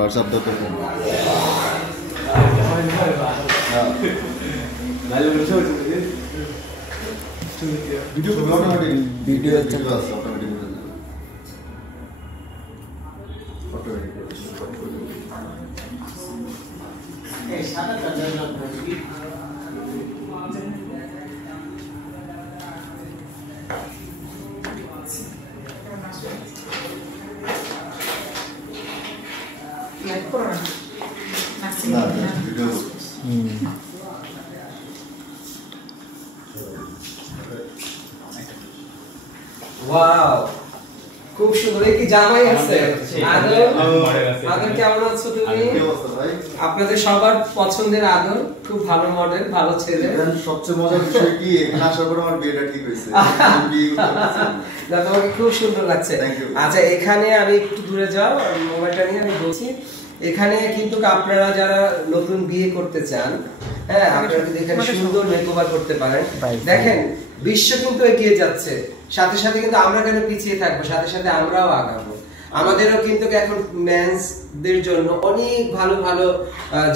WhatsApp দাও তো phone video আছে ওয়াও খুব সুন্দর এই কি জামাই আছে আদর আদর কেমন আছো তুমি আপনাদের সবার পছন্দের আদর খুব ভালো মডেল ভালো ছেলে সবচেয়ে মজার বিষয় কি এখানে আসার পর আমার বিয়েটা ঠিক হয়েছে না তোমাকে খুব সুন্দর লাগছে আচ্ছা এখানে আমি একটু দূরে যাও মোবাইলটা নিয়ে আমি বলছি এখানে কিন্তু আপনারা যারা নতুন বিয়ে করতে চান হ্যাঁ আপনারা কিন্তু এখানে সুন্দর মেকওভার করতে পারেন দেখেন বিশ্ব কিন্তু এগিয়ে যাচ্ছে সাথে সাথে কিন্তু আমরা কেন পিছিয়ে থাকবো সাথে সাথে আমরাও আগাবো আমাদেরও কিন্তু এখন মেন্সদের জন্য অনেক ভালো ভালো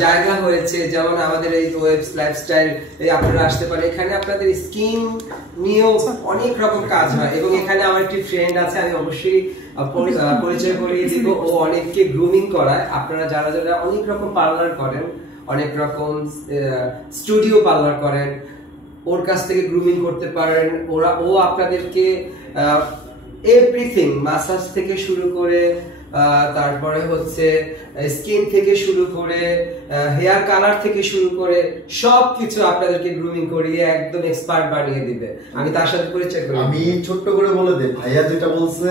জায়গা হয়েছে যেমন আমাদের এই ওয়েবস লাইফস্টাইল এই আপনারা আসতে পারেন এখানে আপনাদের স্কিন নিয়েও অনেক রকম কাজ হয় এবং এখানে আমার একটি ফ্রেন্ড আছে আমি অবশ্যই পরিচয় করিয়ে দিব ও অনেককে গ্রুমিং করায় আপনারা যারা যারা অনেক রকম পার্লার করেন অনেক রকম স্টুডিও পার্লার করেন ওর কাছ থেকে গ্রুমিং করতে পারেন ও আপনাদেরকে এভরিথিং ম্যাসাজ থেকে শুরু করে তারপরে হচ্ছে স্কিন থেকে শুরু করে হেয়ার কালার থেকে শুরু করে সবকিছু আপনাদেরকে গ্রুমিং করিয়ে একদম এক্সপার্ট বানিয়ে দিবে আমি তার সাথে পরিচয় করি আমি ছোট্ট করে বলে দেই ভাইয়া যেটা বলছে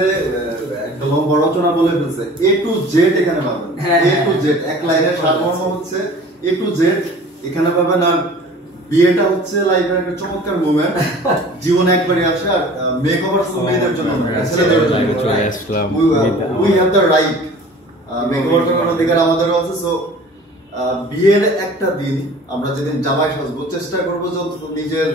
একদম বড় রচনা বলে ফেলছে A to Z এখানে পাবেন A to Z এক লাইনে সারমর্ম হচ্ছে A to Z এখানে পাবেন আর বিয়েটা হচ্ছে লাইফের একটা চমৎকার মোমেন্ট জীবনে একবারই আসে আর মেকওভার সব মেয়েদের জন্য ছেলেদের জন্য চলে আসলাম we have the right makeover করার অধিকার আমাদেরও আছে সো বিয়ের একটা দিন আমরা যেদিন জামাই সাজবো চেষ্টা করবো যে নিজের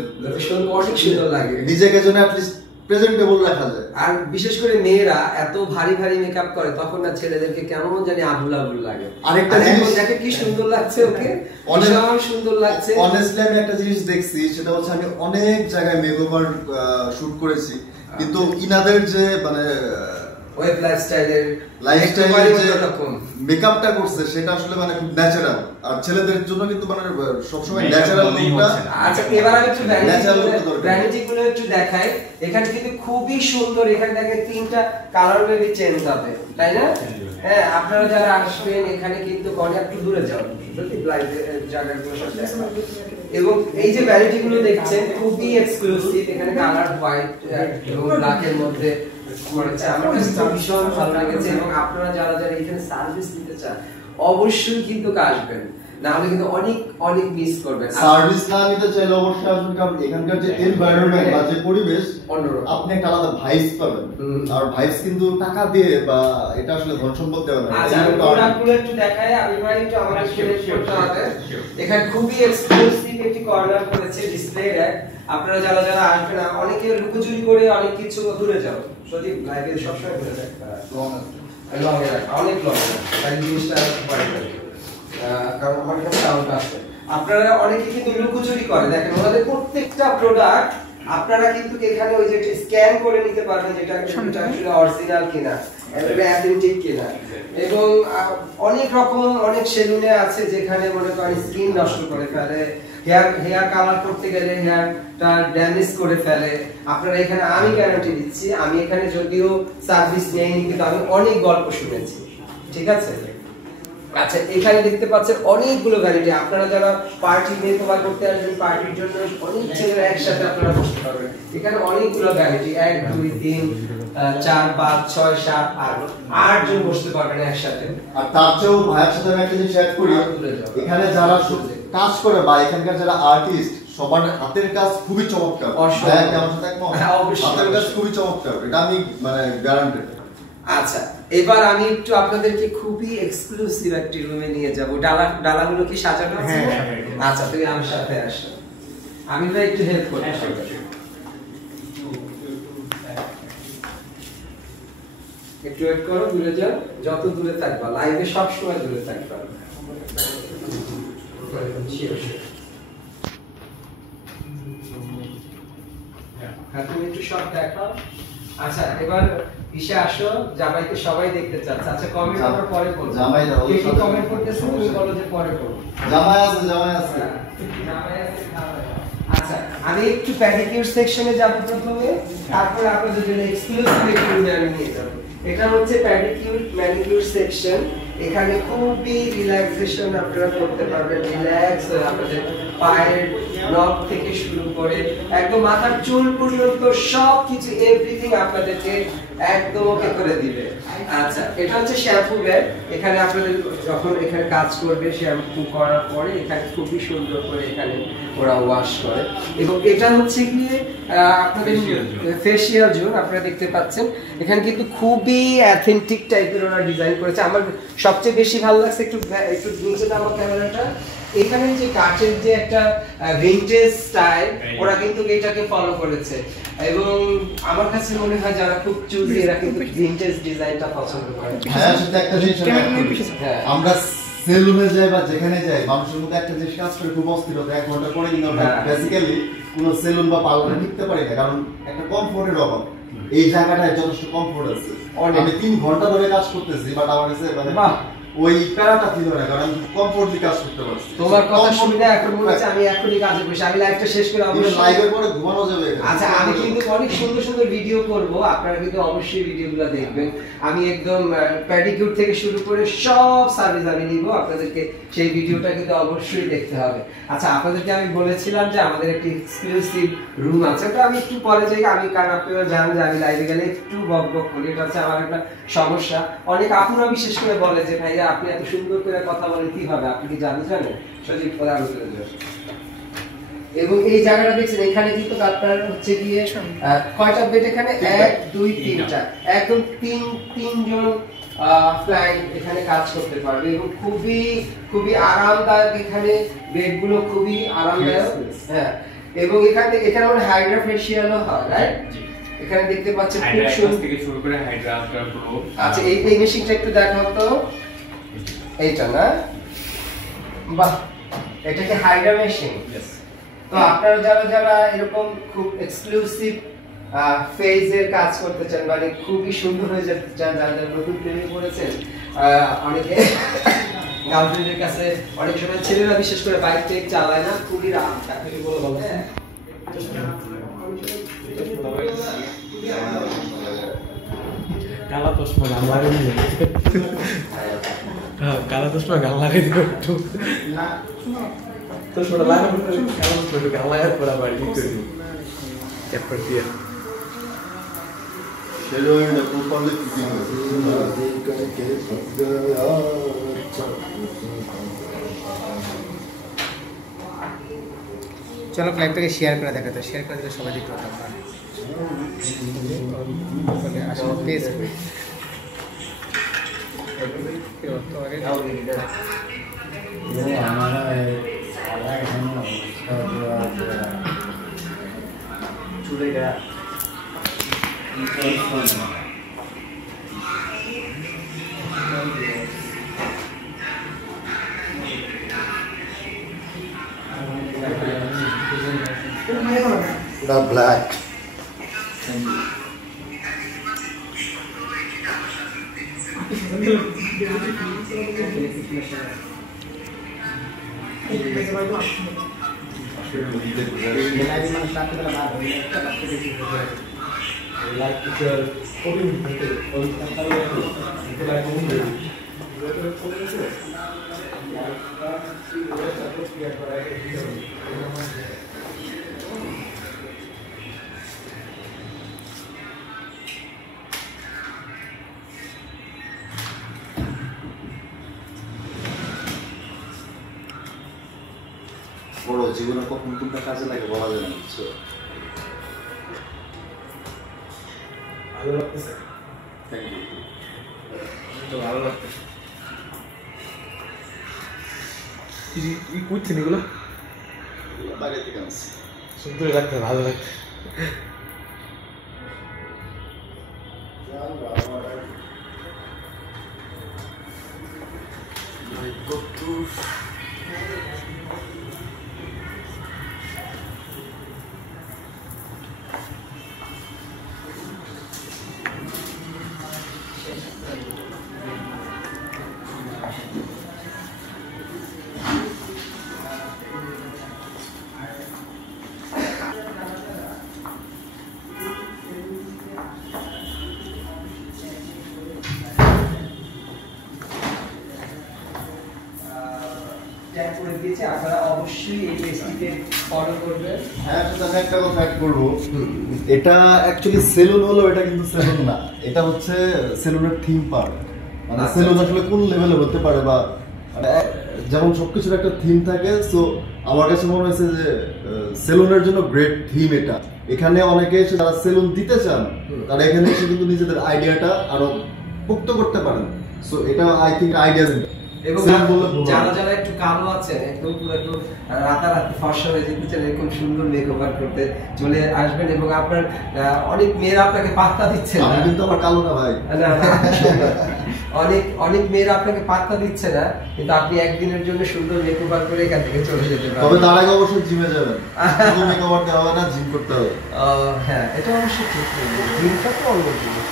সুন্দর লাগে নিজেকে যেন অ্যাট লিস্ট প্রেজেন্টেবল রাখা যায় আর বিশেষ করে মেয়েরা এত ভারী ভারী মেকআপ করে তখন না ছেলেদেরকে কেমন জানি আবুল আবুল লাগে আরেকটা জিনিস দেখে কি সুন্দর লাগছে ওকে অনেক সুন্দর লাগছে অনেস্টলি আমি একটা জিনিস দেখছি সেটা হচ্ছে আমি অনেক জায়গায় মেকওভার শুট করেছি কিন্তু ইনাদের যে মানে ওয়েব লাইফস্টাইলের মেকআপটা করছে সেটা আসলে মানে খুব ন্যাচারাল আর ছেলেদের জন্য কিন্তু মানে সবসময় ন্যাচারাল লুকটা আচ্ছা এবার আমি একটু ভ্যানিটি গুলো একটু দেখাই এখানে কিন্তু খুবই সুন্দর এখানে দেখেন তিনটা কালার মেবি চেঞ্জ হবে তাই না হ্যাঁ আপনারা যারা আসবেন এখানে কিন্তু অনেক একটু দূরে যান যদি ব্লাইন্ড জায়গাগুলো সব দেখেন এবং এই যে ভ্যানিটি গুলো দেখছেন খুবই এক্সক্লুসিভ এখানে কালার হোয়াইট এবং ব্ল্যাক এর মধ্যে করেছে আমার কাছে ভীষণ ভালো লেগেছে এবং আপনারা যারা যারা এখানে সার্ভিস নিতে চান অবশ্যই কিন্তু আসবেন না হলে কিন্তু অনেক অনেক মিস করবেন সার্ভিস না নিতে চাইলে অবশ্যই আসবেন কারণ এখানকার যে এনভায়রনমেন্ট বা যে পরিবেশ আপনি একটা আলাদা ভাইবস পাবেন আর ভাইবস কিন্তু টাকা দিয়ে বা এটা আসলে ধন সম্পদ দেওয়া না আচ্ছা প্রোডাক্টগুলো একটু দেখাই আমি ভাই একটু আমাদের শেয়ার করতে হবে এখানে খুবই এক্সক্লুসিভ একটি কর্নার করেছে ডিসপ্লে র‍্যাক আপনারা যারা যারা আসবেন অনেকে লুকোচুরি করে অনেক কিছু দূরে যাও যদি লাইভে সবসময় ঘুরে দেখা লং অনেক লং তাই জিনিসটা পরে কারণ আমার কাছে আউট আছে আপনারা অনেকে কিন্তু লুকোচুরি করে দেখেন ওনাদের প্রত্যেকটা প্রোডাক্ট আপনারা কিন্তু এখানে ওই যে স্ক্যান করে নিতে পারবেন যেটা আসলে অরিজিনাল কিনা এটা অ্যাথেন্টিক কিনা এবং অনেক রকম অনেক সেলুনে আছে যেখানে মনে করেন স্কিন নষ্ট করে ফেলে হেয়ার কালার করতে গেলে হেয়ারটা ড্যামেজ করে ফেলে আপনারা এখানে আমি গ্যারান্টি দিচ্ছি আমি এখানে যদিও সার্ভিস নেইনি কিন্তু আমি অনেক গল্প শুনেছি ঠিক আছে আচ্ছা এখানে দেখতে পাচ্ছেন অনেকগুলো ভ্যারাইটি আপনারা যারা পার্টি মেকওভার করতে আসবেন পার্টির জন্য অনেক ছেলেরা একসাথে আপনারা বসতে পারবেন এখানে অনেকগুলো ভ্যারাইটি 1 2 3 4 5 6 7 8 জন বসতে পারবেন একসাথে আর তার চেয়েও ভাইয়ের সাথে আমি একটা জিনিস শেয়ার করি এখানে যারা কাজ করে বা এখানকার যারা আর্টিস্ট সবার হাতের কাজ খুবই চমৎকার ভাইয়া কেমন সাথে একমত হাতের কাজ খুবই চমৎকার এটা আমি মানে গ্যারান্টেড আচ্ছা এবার আমি একটু আপনাদেরকে খুবই এক্সক্লুসিভ একটি রুমে নিয়ে যাব ডালাগুলো কি সাজানো আছে আচ্ছা তুমি আমার সাথে আসো আমি তো একটু হেল্প করতে পারি একটু ওয়েট করো, দূরে যাও, যত দূরে থাকবা লাইভে সব সময় দূরে থাকবা। হ্যাঁ তুমি একটু সব দেখো। আচ্ছা এবার ইসে আসো, জামাইকে সবাই দেখতে চাচ্ছে। আচ্ছা কমেন্ট আমরা পরে করব। জামাই দাও, কে কি কমেন্ট করতেছে তুমি বলো যে পরে করব। জামাই আছে, জামাই আছে। আচ্ছা আমি একটু প্যাডিকিউর সেকশনে যাব প্রথমে, তারপর আপনাদের জন্য এক্সক্লুসিভ একটু আমি নিয়ে যাব। এটা হচ্ছে প্যাডিকিউর ম্যানিকিউর সেকশন। এখানে খুবই রিল্যাক্সেশন আপনারা করতে পারবেন, রিল্যাক্স আপনাদের পায়ের নখ থেকে শুরু করে একদম মাথার চুল পর্যন্ত সবকিছু এভরিথিং আপনাদেরকে একদম ওকে করে দিবে। আচ্ছা এটা হচ্ছে শ্যাম্পু ব্যাগ। এখানে আপনাদের যখন এখানে কাজ করবে শ্যাম্পু করার পরে এখানে খুবই সুন্দর করে এখানে ওরা ওয়াশ করে। এবং এটা হচ্ছে গিয়ে আপনাদের ফেসিয়াল জোন আপনারা দেখতে পাচ্ছেন। এখানে কিন্তু খুবই অ্যাথেন্টিক টাইপের ওরা ডিজাইন করেছে। আমার সবচেয়ে বেশি ভালো লাগছে একটু নিচে নামা ক্যামেরাটা, এখানে যে কাঠের যে একটা ভিনটেজ স্টাইল ওরা কিন্তু এটাকে ফলো করেছে। এবং আমার কাছে মনে হয় যারা খুব চুজি এরা কিন্তু ভিনটেজ ডিজাইনটা পছন্দ করে। হ্যাঁ সেটা একটা জিনিস আমরা সেলুনে যাই বা যেখানে যাই মানুষের মধ্যে একটা জিনিস কাজ করে খুব অস্থিরতা, 1 ঘন্টা পরে কিন্তু আমরা বেসিক্যালি কোনো সেলুন বা পার্লারে ঢুকতে পারি না, কারণ একটা কমফোর্টের অভাব। এই জায়গাটায় যথেষ্ট কমফোর্ট আছে। আমি 3 ঘন্টা ধরে কাজ করতেছি, বাট আমার কাছে মানে ওই প্যারাটা ফিল হয় না, কারণ কমফোর্টলি কাজ করতে পারছি। তোমার কথা শুনে এখন মনে হচ্ছে আমি এখনই কাজে বসে, আমি লাইভটা শেষ করে অবশ্যই লাইভের পরে ঘুমানো যাবে। আচ্ছা আমি কিন্তু অনেক সুন্দর সুন্দর ভিডিও করব, আপনারা কিন্তু অবশ্যই ভিডিওগুলো দেখবেন। আমি একদম প্যাডিকিউর থেকে শুরু করে সব সার্ভিস আমি নিব, আপনাদেরকে সেই ভিডিওটা কিন্তু অবশ্যই দেখতে হবে। আচ্ছা আপনাদেরকে আমি বলেছিলাম যে আমাদের একটি এক্সক্লুসিভ রুম আছে, তো আমি একটু পরে যাই। আমি কারণ আপনারা জানেন যে আমি লাইভে গেলে একটু বক বক করি, এটা হচ্ছে আমার একটা সমস্যা। অনেক আপুরা বিশেষ করে বলে যে ভাইয়া আপনি এত সুন্দর করে কথা বলেন কিভাবে, আপনি কি জানেন? সজীব পরে আরো করে দেবেন। এবং এই জায়গাটা দেখছেন এখানে কিন্তু আপনার হচ্ছে গিয়ে কয়টা বেড এখানে 1 2 3টা একদম তিনজন ক্লায়েন্ট এখানে কাজ করতে পারবে এবং খুবই খুবই আরামদায়ক। এখানে বেডগুলো খুবই আরামদায়ক। হ্যাঁ এবং এখানে আমরা হাইড্রা ফেশিয়ালও হয়, রাইট? এখানে দেখতে পাচ্ছেন খুব সুন্দর থেকে শুরু করে হাইড্রা আফটার প্রো। আচ্ছা এই মেশিনটা একটু দেখাও তো, এইটা না? বাহ, এটা কি হাইড্রা মেশিন? তো আপনারা যারা এরকম খুব এক্সক্লুসিভ ফেজের কাজ করতে চান, মানে খুবই সুন্দর হয়ে যেতে চান, যারা নতুন প্রেমে পড়েছেন, অনেকে গার্লফ্রেন্ডের কাছে অনেক সময় ছেলেরা বিশেষ করে বাইক টেক চালায় না, খুবই আরামদায়ক বলে বলো। কালা চশমা গান লাগাই দিবে, কালা চশমা গান লাগাই দিবে একটু, চশমাটা লাগানো কালা চশমা একটু গান লাগার পর আবার ই করে দিব ক্যাপটা দিয়ে সেরোইনটা প্রপারলি ফিটিং হবে। চলো লাইভটাকে শেয়ার করে দেখাতে, শেয়ার করে দিলে সবাই দেখতে পারবে। আসলে পেজ ব্ল্যাক বড় জীবনে কখন কোনটা কাজে লাগে বলা যায় না, বুঝছো? ভালো লাগতেছে, থ্যাংক ইউ। তো ভালো লাগতেছে। কি করছেন এগুলো? বাইরে থেকে আনছি। সুন্দর লাগছে, ভালো লাগছে। আপনারা অবশ্যই এই পেজটিকে ফলো করবেন। হ্যাঁ, আমি একটা কথা অ্যাড করবো, এটা অ্যাকচুয়ালি সেলুন হলো, এটা কিন্তু সেলুন না, এটা হচ্ছে সেলুনের থিম পার্ক। মানে সেলুন আসলে কোন লেভেলে হতে পারে, বা যেমন সবকিছুর একটা থিম থাকে, সো আমার কাছে মনে হয়েছে যে সেলুনের জন্য গ্রেট থিম এটা। এখানে অনেকে এসে যারা সেলুন দিতে চান, তারা এখানে এসে কিন্তু নিজেদের আইডিয়াটা আরো পোক্ত করতে পারেন। সো এটা আই থিঙ্ক আইডিয়া। এবং যারা যারা একটু কালো আছেন, একদম পুরো একটু রাতারাতি ফর্সা হয়ে যেতে চান, এরকম সুন্দর মেকওভার করতে চলে আসবেন। এবং আপনার অনেক মেয়েরা আপনাকে পাত্তা দিচ্ছে না, আমি কিন্তু আমার কালো না ভাই, অনেক মেয়েরা আপনাকে পাত্তা দিচ্ছে না, কিন্তু আপনি একদিনের জন্য সুন্দর মেকওভার করে এখান থেকে চলে যেতে পারেন। তবে তার আগে অবশ্যই জিমে যাবেন, শুধু মেকওভার দেওয়া হবে না, জিম করতে হবে। হ্যাঁ, এটা অবশ্যই ঠিক, জিমটা তো অন্য জিনিস।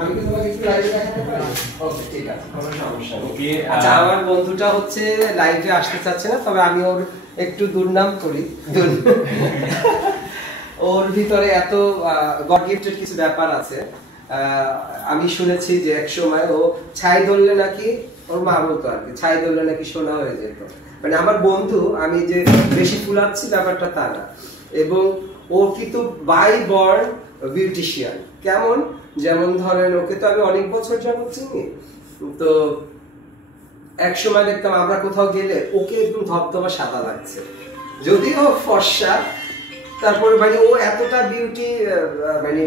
আমি কি তোমাকে একটু লাইভে দেখাতে পারি? ওকে, ঠিক আছে, কোনো সমস্যা নেই। আচ্ছা, আমার বন্ধুটা হচ্ছে লাইভে আসতে চাচ্ছে না, তবে আমি ওর একটু দুর্নাম করি। ওর ভিতরে এত গড গিফটেড কিছু ব্যাপার আছে। আমি শুনেছি যে এক সময় ও ছাই ধরলে নাকি, ওর মা বলতো আর কি, ছাই ধরলে নাকি সোনা হয়ে যেত। মানে আমার বন্ধু, আমি যে বেশি ফুলাচ্ছি ব্যাপারটা তা না। এবং ও কিন্তু বাই বর্ন বিউটিশিয়ান। কেমন? যেমন ধরেন, ওকে তো আমি অনেক বছর যাবত চিনি, তো এক সময় দেখতাম আমরা কোথাও গেলে ওকে একদম ধবধবা সাদা লাগছে, যদিও ফর্সা। তারপরে মানে ও এতটা বিউটি, মানে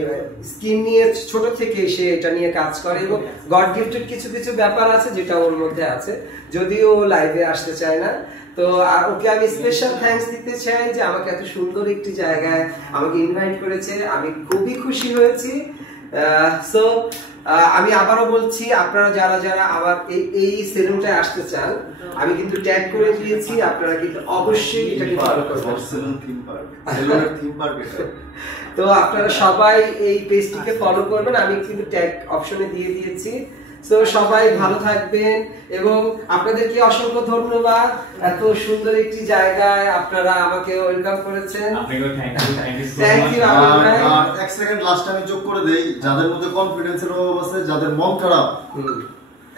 স্কিন নিয়ে ছোট থেকে সে এটা নিয়ে কাজ করে, এবং গড গিফটেড কিছু কিছু ব্যাপার আছে যেটা ওর মধ্যে আছে, যদিও ও লাইভে আসতে চায় না। তো ওকে আমি স্পেশাল থ্যাঙ্কস দিতে চাই যে আমাকে এত সুন্দর একটি জায়গায় আমাকে ইনভাইট করেছে, আমি খুবই খুশি হয়েছি। সো আমি আবারও বলছি, আপনারা যারা যারা আমার এই সেলুনটায় আসতে চান, আমি কিন্তু ট্যাগ করে দিয়েছি, আপনারা কিন্তু অবশ্যই এটাকে ফলো করবেন। সেলুন থিম পার্ক, সেলুনের থিম পার্ক এটা। তো আপনারা সবাই এই পেজটিকে ফলো করবেন, আমি কিন্তু ট্যাগ অপশনে দিয়ে দিয়েছি। সো সবাই ভালো থাকবেন, এবং আপনাদেরকে অসংখ্য ধন্যবাদ, এত সুন্দর একটি জায়গায় আপনারা আমাকে ওয়েলকাম করেছেন। আপনাকেও থ্যাংক ইউ। আর এক সেকেন্ড লাস্ট আমি যোগ করে দেই, যাদের মধ্যে কনফিডেন্সের অভাব আছে, যাদের মন খারাপ,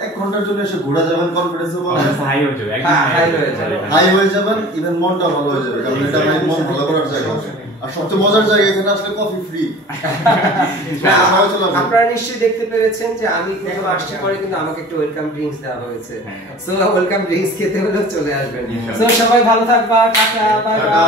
1 ঘন্টার জন্য এসে ঘোরা যাবেন, কনফিডেন্সও পাবেন, হাই হয়ে যাবেন, ইভেন মনটা ভালো হয়ে যাবে, কারণ এটা ভাই মন ভালো করার জায়গা। আর সবচেয়ে মজার জায়গা, এখানে আসলে কফি ফ্রি। আপনারা নিশ্চয়ই দেখতে পেরেছেন যে আমি প্রথম আসছি, পরে কিন্তু আমাকে একটু ওয়েলকাম ড্রিঙ্কস দেওয়া হয়েছে। সো ওয়েলকাম ড্রিঙ্কস খেতে হলেও চলে আসবেন। সো সবাই ভালো থাকবা, টাটা, বাই বাই।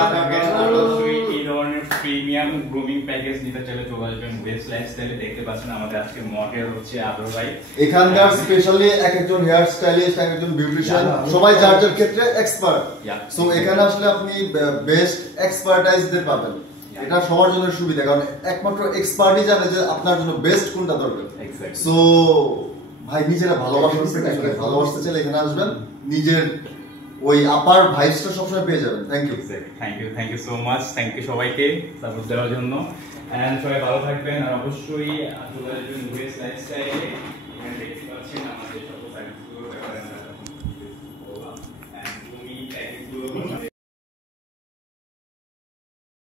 এই ধরনের প্রিমিয়াম গ্রুমিং প্যাকেজ নিতে চাইলে চলে আসবেন বেস্ট লাইফস্টাইলে। দেখতে পাচ্ছেন আমাদের আজকে মডেল হচ্ছে আদর ভাই। এখানকার স্পেশালি এক একজন হেয়ার স্টাইলিস্ট, এক একজন বিউটিশিয়ান, সবাই যার যার ক্ষেত্রে এক্সপার্ট। সো এখানে আসলে আপনি বেস্ট এক্সপার্টাইজদের পাবেন। এটা সবার জন্য সুবিধা, কারণ একমাত্র এক্সপার্টই জানে যে আপনার জন্য বেস্ট কোনটা দরকার। সো ভাই, নিজেরা ভালোবাসতে চাইলে এখানে আসবেন, নিজের ওই আপার ভাইবসটা সবসময় পেয়ে যাবেন। Thank you so much. Thank you সবাইকে সাপোর্ট দেওয়ার জন্য। এন্ড সবাই ভালো থাকবেন, আর অবশ্যই